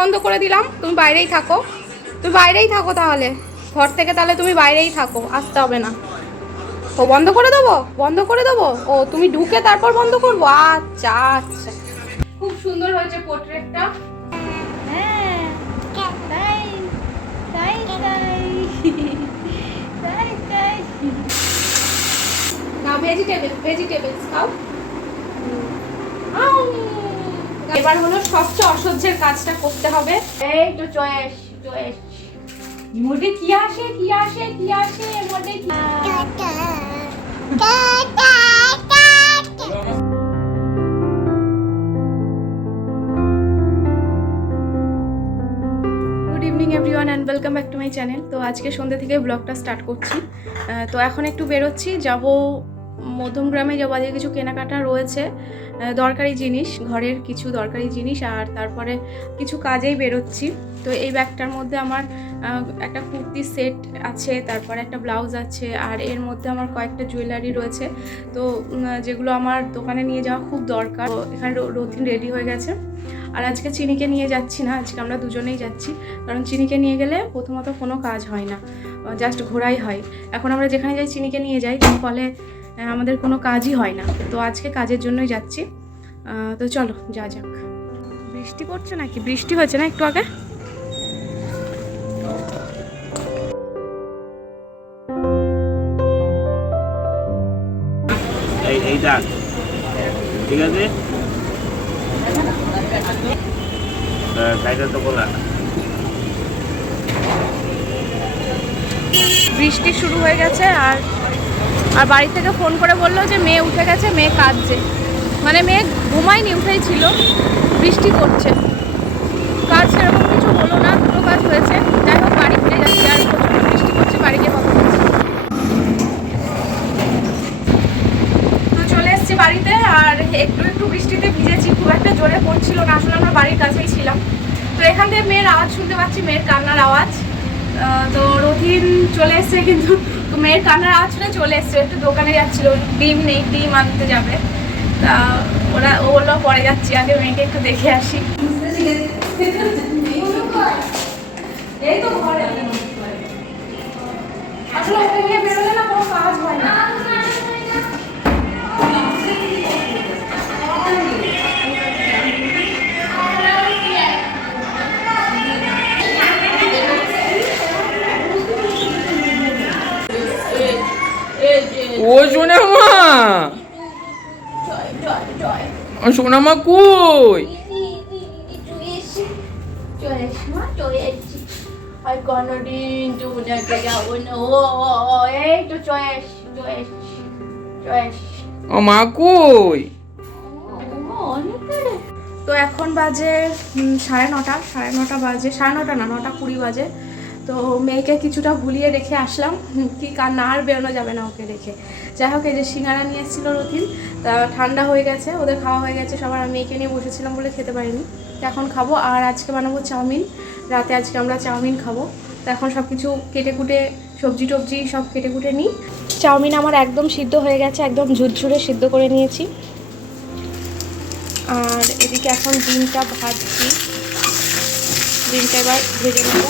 বন্ধ করে দিলাম, তুমি বাইরেই থাকো। তুমি বাইরেই থাকো তাহলে, ঘর থেকে তাহলে তুমি বাইরেই থাকো, আসতে হবে না। ও বন্ধ করে দেবো, বন্ধ করে দেবো। ও তুমি ঢুকে তারপর বন্ধ করবো, আচ্ছা আচ্ছা। খুব সুন্দর হয়েছে পোর্ট্রেটটা। হ্যাঁ তাই তাই তাই তাই তাই। না ভেজিটেবলস খাও। এবার হলো সবচেয়ে অসহ্যের কাজটা করতে হবে। এই তো চয়েস চয়েস মধ্যে কি আসে কি আসে কি আসে এর মধ্যে কি? Good evening everyone and welcome back to my channel. তো আজকে সন্ধ্যে থেকে ব্লগটা স্টার্ট করছি। তো এখন একটু বেরোচ্ছি, যাব মধ্যমগ্রামে, যাবো। আজকে কিছু কেনাকাটা রয়েছে, দরকারি জিনিস, ঘরের কিছু দরকারি জিনিস, আর তারপরে কিছু কাজেই বেরোচ্ছি। তো এই ব্যাগটার মধ্যে আমার একটা কুর্তি সেট আছে, তারপরে একটা ব্লাউজ আছে, আর এর মধ্যে আমার কয়েকটা জুয়েলারি রয়েছে, তো যেগুলো আমার দোকানে নিয়ে যাওয়া খুব দরকার। তো এখানে রথিন রেডি হয়ে গেছে। আর আজকে চিনিকে নিয়ে যাচ্ছি না, আজকে আমরা দুজনেই যাচ্ছি, কারণ চিনিকে নিয়ে গেলে প্রথমত কোনো কাজ হয় না, জাস্ট ঘোরাই হয়। এখন আমরা যেখানে যাই চিনিকে নিয়ে যাই, তার ফলে আমাদের কোনো কাজই হয় না। তো আজকে কাজের জন্যই যাচ্ছি। তো চলো যা যাক। বৃষ্টি পড়ছে নাকি? বৃষ্টি হয়েছে না একটু আগে? ঠিক আছে, বৃষ্টি শুরু হয়ে গেছে, আর বাড়ি থেকে ফোন করে বললো যে মেয়ে উঠে গেছে, মেয়ে কাঁদছে। মানে মেয়ে ঘুমায়নি, উঠেই ছিল, বৃষ্টি পড়ছে। কাজ সেরকম কিছু হলো না, দুটো কাজ হয়েছে। যাই হোক, বাড়ি ফিরে যাচ্ছি, আর প্রচুর বৃষ্টি পড়ছে, বাড়ি গিয়ে কথা বলছি। তো চলে এসেছি বাড়িতে, আর একটু একটু বৃষ্টিতে ভিজেছি, খুব একটা জোরে পড়ছিল না, আসলে আমরা বাড়ির কাছেই ছিলাম। তো এখান থেকে মেয়ের আওয়াজ শুনতে পাচ্ছি, মেয়ের কান্নার আওয়াজ। তো রথিন চলে এসছে, কিন্তু মেয়ের কান্নার আওয়াজ শুনে চলে এসছে, একটু দোকানে যাচ্ছিল, ডিম নেই, ডিম আনতে যাবে। তা ও বললো পরে যাচ্ছি, আগে মেয়েকে একটু দেখে আসি। এই তো ঘরে, আসলে ওকে নিয়ে বেরোলে না কোনো কাজ হয় না। ও সোনামা, সোনামা কই? মা কই? তো এখন বাজে 9:30 বাজে, 9:30 না, 9:20 বাজে। তো মেয়েকে কিছুটা ভুলিয়ে রেখে আসলাম, কি কান্না, আর বেরোনো যাবে না ওকে রেখে। যাই হোক, এই যে সিঙ্গারা নিয়ে এসেছিলো রথিন, তা ঠান্ডা হয়ে গেছে, ওদের খাওয়া হয়ে গেছে সবার, আমি মেয়েকে নিয়ে বসেছিলাম বলে খেতে পারিনি। তো এখন খাবো, আর আজকে বানাবো চাউমিন, রাতে আজকে আমরা চাউমিন খাবো। তো এখন সব কিছু কেটে কুটে, সবজি টবজি সব কেটে কুটে নিই। চাউমিন আমার একদম সিদ্ধ হয়ে গেছে, একদম ঝুরঝুরে সিদ্ধ করে নিয়েছি। আর এদিকে এখন ডিমটা ভাজছি, ডিমটা এবার ভেজে নেব।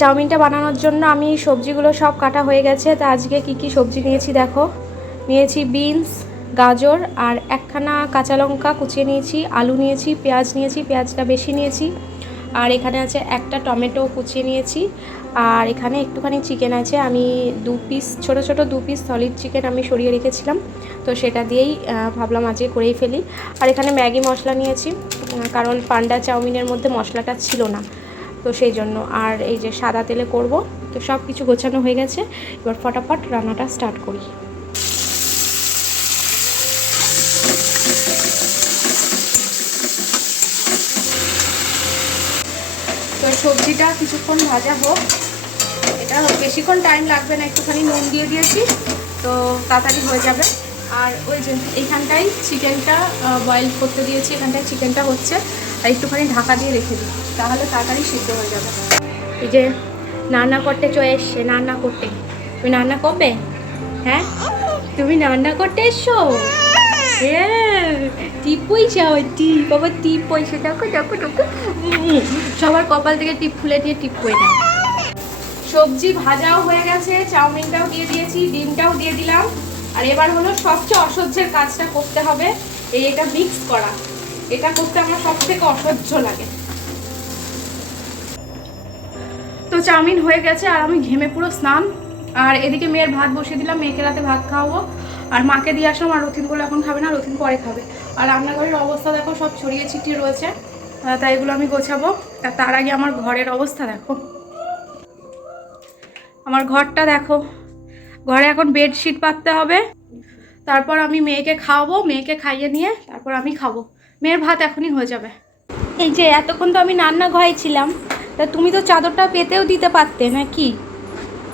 চাউমিনটা বানানোর জন্য আমি সবজিগুলো সব কাটা হয়ে গেছে। তা আজকে কি কি সবজি নিয়েছি দেখো, নিয়েছি বিনস, গাজর, আর একখানা কাঁচা লঙ্কা কুচিয়ে নিয়েছি, আলু নিয়েছি, পেঁয়াজ নিয়েছি, পেঁয়াজটা বেশি নিয়েছি, আর এখানে আছে একটা টমেটো কুচিয়ে নিয়েছি, আর এখানে একটুখানি চিকেন আছে, আমি 2 পিস ছোটো ছোটো 2 পিস সলিড চিকেন আমি সরিয়ে রেখেছিলাম, তো সেটা দিয়েই ভাবলাম আজকে করেই ফেলি। আর এখানে ম্যাগি মশলা নিয়েছি, কারণ পান্ডা চাউমিনের মধ্যে মশলাটা ছিল না, তো সেই জন্য। আর এই যে সাদা তেলে করব। তো সব কিছু গোছানো হয়ে গেছে, এবার ফটাফট রান্নাটা স্টার্ট করি। তো সবজিটা কিছুক্ষণ ভাজা হোক, এটা বেশিক্ষণ টাইম লাগবে না, একটুখানি নুন দিয়ে দিয়েছি, তো তাড়াতাড়ি হয়ে যাবে। আর ওই যে এইখানটায় চিকেনটা বয়েল করতে দিয়েছি, এখানটায় চিকেনটা হচ্ছে, আর একটুখানি ঢাকা দিয়ে রেখে দিই, তাহলে তাড়াতাড়ি সিদ্ধ হয়ে যাবে। এই যে রান্না করতে চলে এসছে, রান্না করতে। তুমি রান্না করবে? হ্যাঁ, তুমি রান্না করতে এসছো? হ্যাঁ, টিপ পয়সা হয় টিপ, বাবা টিপ পয়সা, দেখো দেখো দেখো। সবার কপাল থেকে টিপ খুলে নিয়ে টিপ করে নেয়। সবজি ভাজাও হয়ে গেছে, চাউমিনটাও দিয়ে দিয়েছি, ডিমটাও দিয়ে দিলাম। আর এবার হলো সবচেয়ে অসহ্যের কাজটা করতে হবে, এটা মিক্স করা। এটা করতে আমার সব থেকে অসহ্য লাগে। তো চাউমিন হয়ে গেছে আর আমি ঘেমে পুরো স্নান। আর এদিকে মেয়ের ভাত বসিয়ে দিলাম, মেয়েকে রাতে ভাত খাওয়াবো। আর মাকে দিয়ে আসলাম, আর রথিন বলে এখন খাবে না, রথিন পরে খাবে। আর রান্নাঘরের অবস্থা দেখো, সব ছড়িয়ে ছিটিয়ে রয়েছে, তাই এগুলো আমি গোছাবো। তার আগে আমার ঘরের অবস্থা দেখো, আমার ঘরটা দেখো। ঘরে এখন বেডশিট পাততে হবে, তারপর আমি মেয়েকে খাওয়াবো, মেয়েকে খাইয়ে নিয়ে তারপর আমি খাবো। মেয়ের ভাত এখনই হয়ে যাবে। এই যে এতক্ষণ তো আমি রান্নাঘরে ছিলাম, তা তুমি তো চাদরটা পেতেও দিতে পারতে নাকি?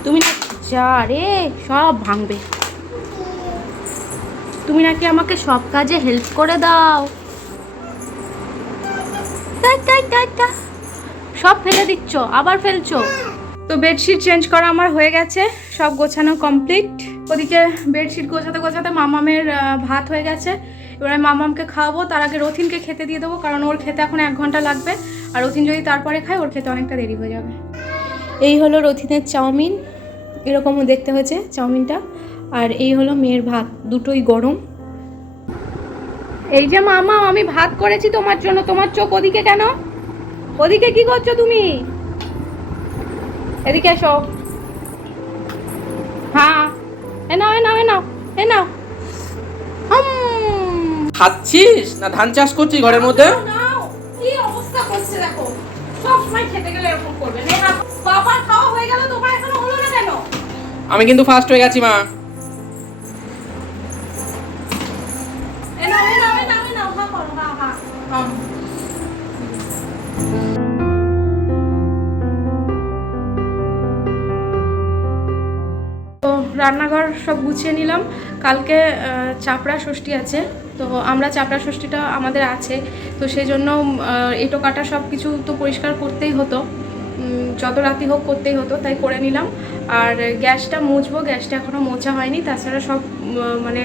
তুমি না, যা রে, সব ভাঙবে। তুমি নাকি আমাকে সব কাজে হেল্প করে দাও, সব ফেলে দিচ্ছ, আবার ফেলছো। তো বেডশিট চেঞ্জ করা আমার হয়ে গেছে, সব গোছানো কমপ্লিট। ওদিকে বেডশিট গোছাতে গোছাতে মামামের ভাত হয়ে গেছে। এবার আমি মামামকে খাওয়াবো, তার আগে রথিনকে খেতে দিয়ে দেবো, কারণ ওর খেতে এখন 1 ঘন্টা লাগবে। আর রথিন যদি তারপরে খায়, ওর খেতে অনেকটা দেরি হয়ে যাবে। এই হলো রথিনের চাউমিন, এরকমও দেখতে হয়েছে চাউমিনটা। আর এই হলো মেয়ের ভাত, দুটোই গরম। এই যে মামা, আমি ভাত করেছি তোমার জন্য। তোমার চোখ ওদিকে কেন? ওদিকে কি করছো তুমি? এদিকে এসো। হ্যাঁ, এ নাও এ নাও এ নাও এ নাও। খাচ্ছিস না ধান চাষ করছিস ঘরের মধ্যে? নাও, কি অবস্থা করছে দেখো। সব সময় খেতে গেলে এরকম করবে। নেহা, বাবার খাওয়া হয়ে গেল, তোমার এখনো হলো না কেন? আমি কিন্তু ফার্স্ট হয়ে গেছি মা। এ নাও এ নাও এ নাও এ নাও, হা করো, হা হা। তো রান্নাঘর সব গুছিয়ে নিলাম। কালকে চাপড়া ষষ্ঠী আছে, তো আমরা চাপড়া ষষ্ঠীটা আমাদের আছে, তো সেই জন্য এঁটো কাটা সব কিছু তো পরিষ্কার করতেই হতো, যত রাতি হোক করতেই হতো, তাই করে নিলাম। আর গ্যাসটা মুছবো, গ্যাসটা এখনও মোছা হয়নি। তাছাড়া সব মানে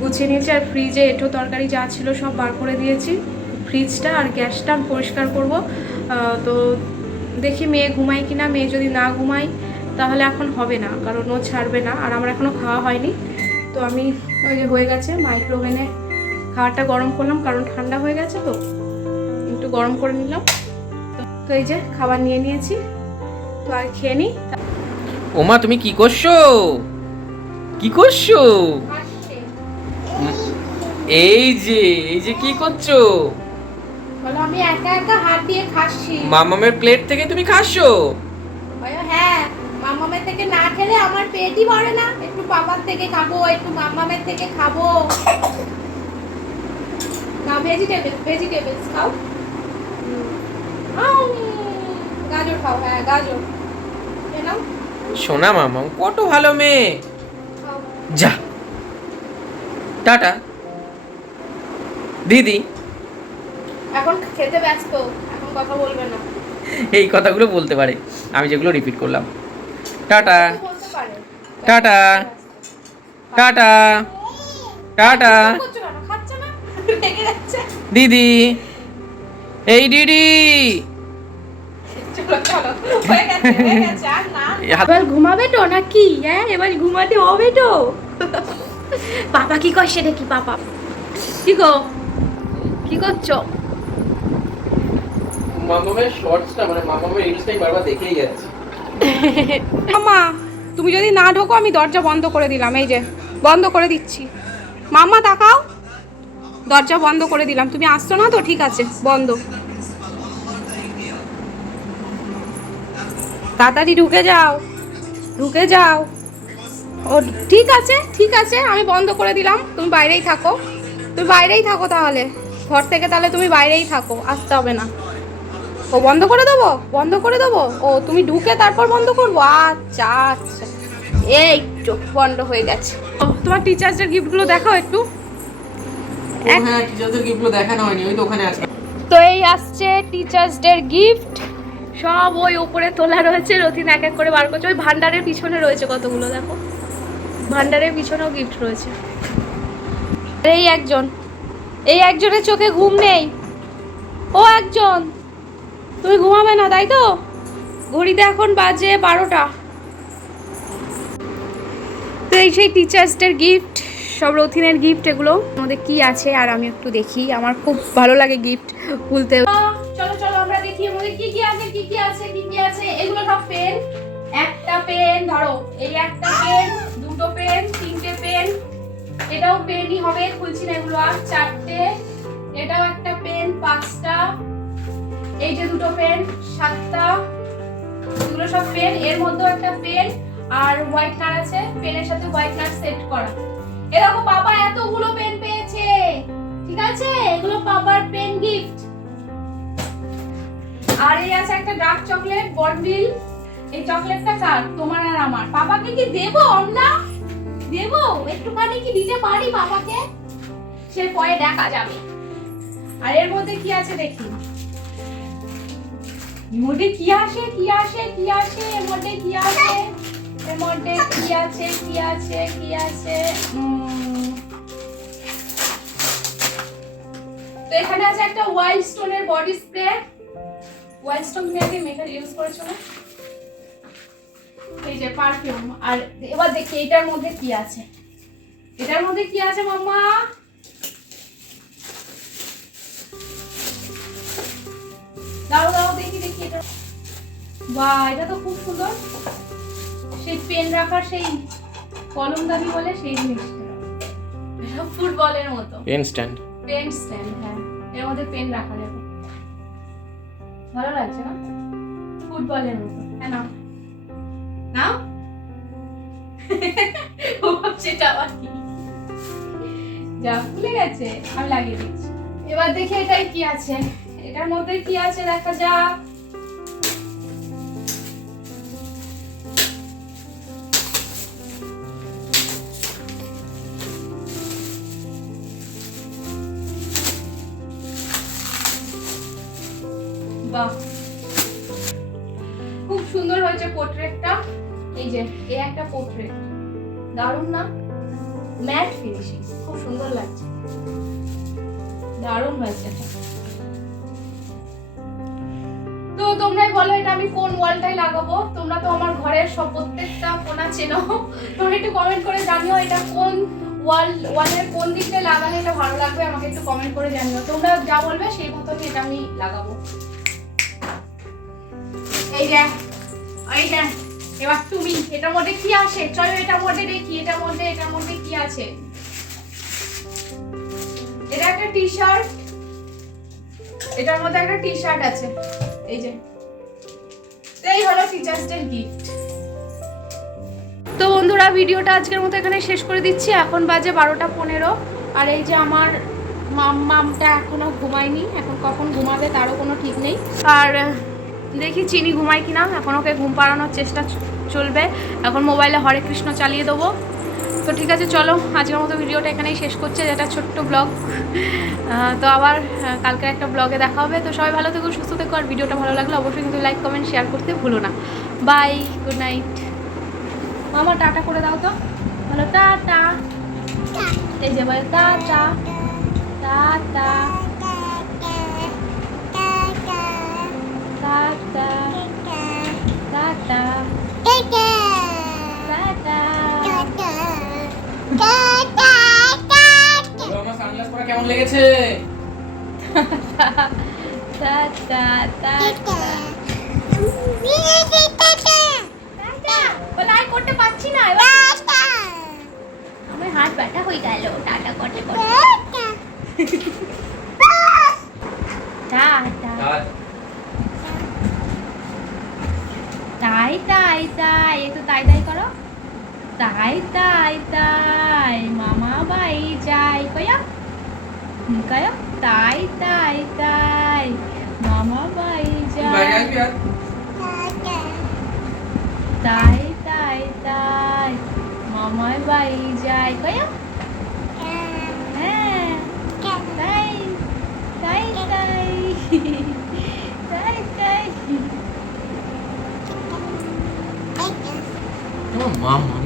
গুছিয়ে নিয়েছি। আর ফ্রিজে এঁটো তরকারি যা ছিল সব বার করে দিয়েছি। ফ্রিজটা আর গ্যাসটা পরিষ্কার করব। তো দেখি মেয়ে ঘুমায় কিনা। মেয়ে যদি না ঘুমায় তাহলে এখন হবে না, কারণ ও ছাড়বে না। আর আমার এখনও খাওয়া হয়নি, তো আমি ওই যে হয়ে গেছে মাইক্রোওভেনে খাবারটা গরম করলাম, কারণ ঠান্ডা হয়ে গেছে, তো একটু গরম করে নিলাম। তো এই যে খাবার নিয়ে নিয়েছি, তো আর খেয়ে নিই। ওমা, তুমি কি করছো? কি করছো? এই যে কি করছো? বলো, আমি একা একা হাত দিয়ে খাচ্ছি। মামামের প্লেট থেকে তুমি খাচ্ছো? হ্যাঁ, মামামের থেকে না খেলে আমার পেটই ভরে না। একটু পাপার থেকে খাবো, একটু মামামের থেকে খাবো। না, ভেজিটেবলস খাও। গাজর খাও, হ্যাঁ গাজর নাও। সোনা মামাম কত ভালো মেয়ে। যা, টাটা দিদি। এখন খেতে ব্যস্ত, এখন কথা বলবে না। এই কথাগুলো বলতে পারে, আমি যেগুলো রিপিট করলাম। টাটা বলতে পারে। টাটা টাটা টাটা খাচ্ছে না, রেগে যাচ্ছে। দিদি, এই দিদি। চলো চলো, হয়ে গেছে আর না। এবার ঘুমাবে তো নাকি? হ্যাঁ, এবার ঘুমাতে হবে তো। পাপা কি করছে দেখি? পাপা কি গো, কি করছো? মামামের শর্টসটা, মানে মামামের রিলসটাই বারবার দেখেই যাচ্ছি। মামা, তুমি যদি না ঢোকো আমি দরজা বন্ধ করে দিলাম। এই যে বন্ধ করে দিচ্ছি। মাম্মা তাকাও, দরজা বন্ধ করে দিলাম। তুমি আসছো না তো, ঠিক আছে, বন্ধ। তাড়াতাড়ি ঢুকে যাও, ঢুকে যাও। ও ঠিক আছে ঠিক আছে, আমি বন্ধ করে দিলাম। তুমি বাইরেই থাকো, তুমি বাইরেই থাকো তাহলে। ঘর থেকে তাহলে তুমি বাইরেই থাকো, আসতে হবে না। ও বন্ধ করে দেবো, বন্ধ করে দেবো। ও তুমি ঢুকে তারপর বন্ধ করবো? আচ্ছা আচ্ছা, এই তো বন্ধ হয়ে গেছে। তোমার টিচার্সদের গিফটগুলো দেখাও একটু। হ্যাঁ, টিচারদের গিফটগুলো দেখানো হয়নি, ওই তো ওখানে আছে। তো এই আসছে টিচার্সদের গিফট, সব ওই উপরে তোলা রয়েছে। রথিন এক এক করে বার করছে। ওই ভান্ডারের পিছনে রয়েছে কতগুলো, দেখো ভান্ডারের পিছনেও গিফট রয়েছে। এই একজন এই একজনের চোখে ঘুম নেই, ও একজন, তুমি ঘুমাবে না তাই তো? ঘড়িতে এখন বাজে 12টা। তো এই সেই টিচার্স ডের গিফট, সব রথিনের গিফট। এগুলো আমাদের কি আছে আর আমি একটু দেখি, আমার খুব ভালো লাগে গিফট খুলতে। চলো চলো আমরা দেখি আমাদের কি কি আছে, কি কি আছে, কি কি আছে। এগুলো সব পেন, একটা পেন ধরো, এই একটা পেন, দুটো পেন, তিনটে পেন, এটাও পেনই হবে, খুলছি না এগুলো আর, চারটে, এটাও একটা পেন, 5টা, এই যে দুটো পেন, 7টা, এগুলো সব পেন। এর মধ্যেও একটা পেন আর হোয়াইটনার আছে, পেনের সাথে হোয়াইটনার সেট করা। এরকম পাপা এতগুলো পেন পেয়েছে, ঠিক আছে, এগুলো পাপার পেন গিফট। আর এই আছে একটা ডার্ক চকলেট বর্নভিল। এই চকলেটটা কার? তোমার আর আমার। পাপাকে কি দেবো? আমরা দেবো, একটুখানি কি দিতে পারি পাপাকে, সে পরে দেখা যাবে। আর এর মধ্যে কি আছে দেখি, এর মধ্যে কি আসে, কি আসে, কি আসে, এর মধ্যে কি আছে, এর মধ্যে কি আছে, কি আছে, কি আছে। তো এখানে আছে একটা ওয়াইল্ড স্টোনের বডি স্প্রে। ওয়াইল্ড স্টোন তুমি আগে মেকআপ ইউজ করেছো না? এই যে পারফিউম। আর এবার দেখি এটার মধ্যে কি আছে, এটার মধ্যে কি আছে মাম্মা? দাও দাও দেখি দেখি এটা। বাহ, এটা তো খুব সুন্দর, সেই পেন রাখার সেই কলমদানি বলে সেই জিনিসটা, এটা ফুটবলের মতো পেন স্ট্যান্ড। পেন স্ট্যান্ড, হ্যাঁ, এর মধ্যে পেন রাখা যাবে। ভালো লাগছে না? ফুটবলের মতো। হ্যাঁ নাও নাও। ও সেটা আবার কি, যা খুলে গেছে, আমি লাগিয়ে দিচ্ছি। এবার দেখি এটাই কি আছে, এটার মধ্যে কি আছে দেখা যাক। বাহ, খুব সুন্দর হয়েছে পোর্ট্রেটটা। এই যে এই একটা পোর্ট্রেট, দারুণ না? ম্যাট ফিনিশিং, খুব সুন্দর লাগছে, দারুণ হয়েছে এটা। তো তোমরাই বলো এটা আমি কোন ওয়ালটাই লাগাবো। তোমরা তো আমার ঘরের সব প্রত্যেকটা কোণা চেনো, তোমরা একটু কমেন্ট করে জানিও এটা কোন ওয়ালের কোন দিকটা লাগালে এটা ভালো লাগবে, আমাকে একটু কমেন্ট করে জানিও। তোমরা যা বলবে সেই মতনই এটা আমি লাগাবো। এই যে এই যে এবার তুমি, এটার মধ্যে কি আসে চলো এটার মধ্যে দেখি, এটার মধ্যে কি আছে। এটা একটা টি শার্ট, এটার মধ্যে একটা টি শার্ট আছে, এই যে। এই হলো টিচার্স ডে গিফট। তো বন্ধুরা ভিডিওটা আজকের মতো এখানে শেষ করে দিচ্ছি। এখন বাজে 12টা 15। আর এই যে আমার মামটা এখনো ঘুমায়নি, এখন কখন ঘুমাবে তারও কোনো ঠিক নেই। আর দেখি চিনি ঘুমায় কিনা, এখন ওকে ঘুম পাড়ানোর চেষ্টা চলবে। এখন মোবাইলে হরে কৃষ্ণ চালিয়ে দেবো। তো ঠিক আছে চলো, আজকের মতো ভিডিওটা এখানেই শেষ করছে, যেটা ছোট্ট ব্লগ। তো আবার কালকের একটা ব্লগে দেখা হবে। তো সবাই ভালো থেকো, সুস্থ থেকো। আর ভিডিওটা ভালো লাগলে অবশ্যই কিন্তু লাইক কমেন্ট শেয়ার করতে ভুলো না। Bye, good night. মামা টাটা করে দাও তো, বলো টাটা। এই যে বলো টাটা টাটা টাটা টাটা আমার সানগ্লাস পরা কেমন লেগেছে? করতে পারছি না, আমার হাত ব্যথা হয়ে গেল টাটা করতে করতে। তাই তাই তাই, একটু তাই তাই করো। তাই তাই তাই মামা বাই যাই কয়া কয়া, তাই তাই তাই মামা বাই যাই, তাই তাই তাই মামা বাই যাই কয়া। হ্যাঁ তাই তাই তাই তাই তাই। মামা